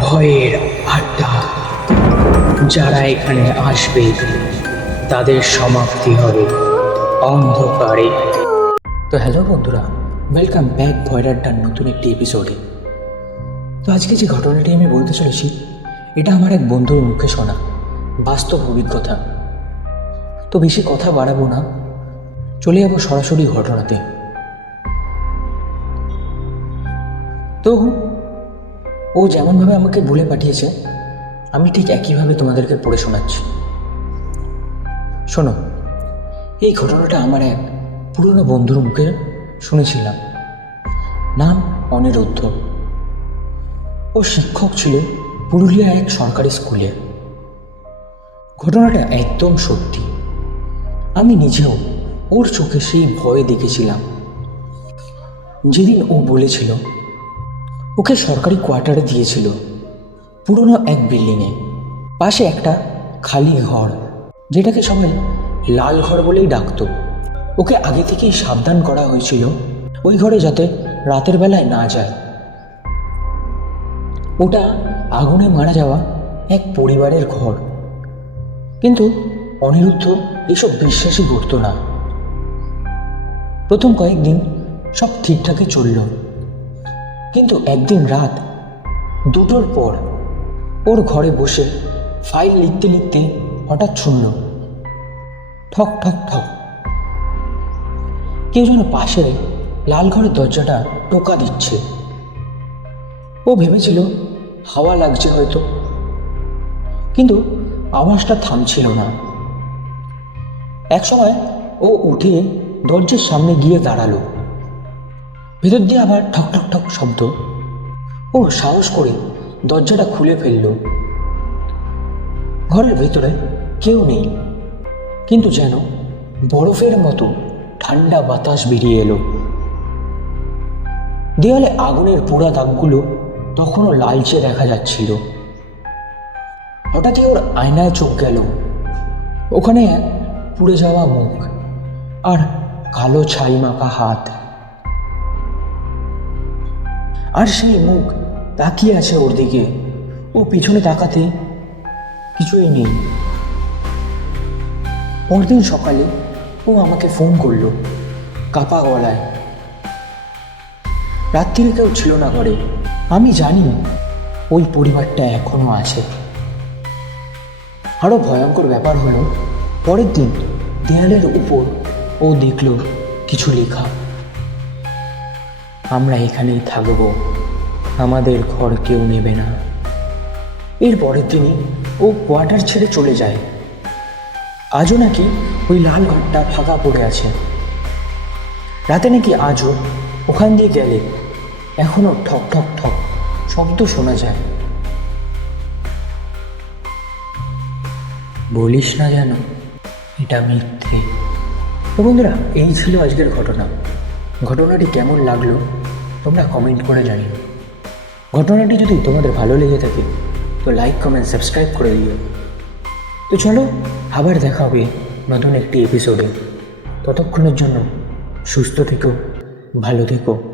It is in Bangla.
ভয়ের আড্ডা। যারা এখানে আসবে, তাদের সমাপ্তি হবে অন্ধকারে। তো হ্যালো বন্ধুরা ওয়েলকাম ব্যাক ভয়ের আড্ডার নতুন একটি এপিসোডে তো আজকে যে ঘটনাটি আমি বলতে চলেছি, এটা আমার এক বন্ধুর মুখে শোনা, বাস্তব অভিজ্ঞতা। তো বেশি কথা বাড়াবো না, চলে যাব সরাসরি ঘটনাতে। তো ও যেমনভাবে আমাকে বলে পাঠিয়েছে, আমি ঠিক একইভাবে তোমাদেরকে পড়ে শোনাচ্ছি। শোনো, এই ঘটনাটা আমার এক পুরনো বন্ধুর মুখে শুনেছিলাম। নাম অনিরুদ্ধ। ও শিক্ষক ছিল পুরুলিয়া এক সরকারি স্কুলে। ঘটনাটা একদম সত্যি। আমি নিজেও ওর চোখে সেই ভয় দেখেছিলাম। যেদিন ও বলেছিল ওকে সরকারি কোয়ার্টারে দিয়েছিল, পুরনো এক বিল্ডিংয়ে। পাশে একটা খালি ঘর, যেটাকে সবাই লাল ঘর বলেই ডাকতো। ওকে আগে থেকেই সাবধান করা হয়েছিল ওই ঘরে যাতে রাতের বেলায় না যায়। ওটা আগুনে মারা যাওয়া এক পরিবারের ঘর। কিন্তু অনিরুদ্ধ এসব বিশ্বাসই করতো না। প্রথম কয়েকদিন সব ঠিকঠাকই চলল। কিন্তু একদিন রাত, দুটোর পর ওর ঘরে বসে ফাইল লিখতে লিখতে হঠাৎ শুনল, ঠক ঠক ঠক। কেউ যেন পাশে লাল ঘরের দরজাটা টোকা দিচ্ছে। ও ভেবেছিল হাওয়া লাগছে হয়তো, কিন্তু আওয়াজটা থামছিল না। একসময় ও উঠে দরজার সামনে গিয়ে দাঁড়াল। ভেতর দিয়ে আবার ঠক ঠক ঠক শব্দ। ও সাহস করে দরজাটা খুলে ফেলল। ঘরের ভেতরে কেউ নেই। কিন্তু যেন বরফের মতো ঠান্ডা বাতাস বেরিয়ে এলো। দেওয়ালে আগুনের পোড়া দাগগুলো তখনও লালচে দেখা যাচ্ছিল। হঠাৎই ওর আয়নায় চোখ গেল। ওখানে পুড়ে যাওয়া মুখ আর কালো ছাই মাখা হাত। আর সেই মুখ তাকিয়ে আছে ওর দিকে। ও পিছনে তাকাতে কিছুই নেই। পরদিন সকালে ও আমাকে ফোন করল কাপা গলায়। রাত্রিরে কেউ ছিল না ঘরে। আমি জানি ওই পরিবারটা এখনও আছে। আরও ভয়ঙ্কর ব্যাপার হলো, পরের দিন দেয়ালের উপর ও দেখল কিছু লেখা। আমরা এখানেই থাকব। আমাদের ঘর কেউ নেবে না। এর পরের দিনই ও কোয়ার্টার ছেড়ে চলে যায়। আজও নাকি ওই লাল ঘরটা ফাঁকা পড়ে আছে। রাতে নাকি আজও ওখান দিয়ে গেলে এখনও ঠক ঠক ঠক শব্দ শোনা যায়। বলিস না যেন, এটা মিথ্যে। তো বন্ধুরা, এই ছিল আজকের ঘটনা। ঘটনাটি কেমন লাগল তোমরা কমেন্ট করে জানিও। ঘটনাটি যদি তোমাদের ভালো লেগে থাকে, তো লাইক কমেন্ট সাবস্ক্রাইব করে দিও। তো চলো, আবার দেখা হবে নতুন একটি এপিসোডে ততক্ষণের জন্য সুস্থ থেকো, ভালো থেকো।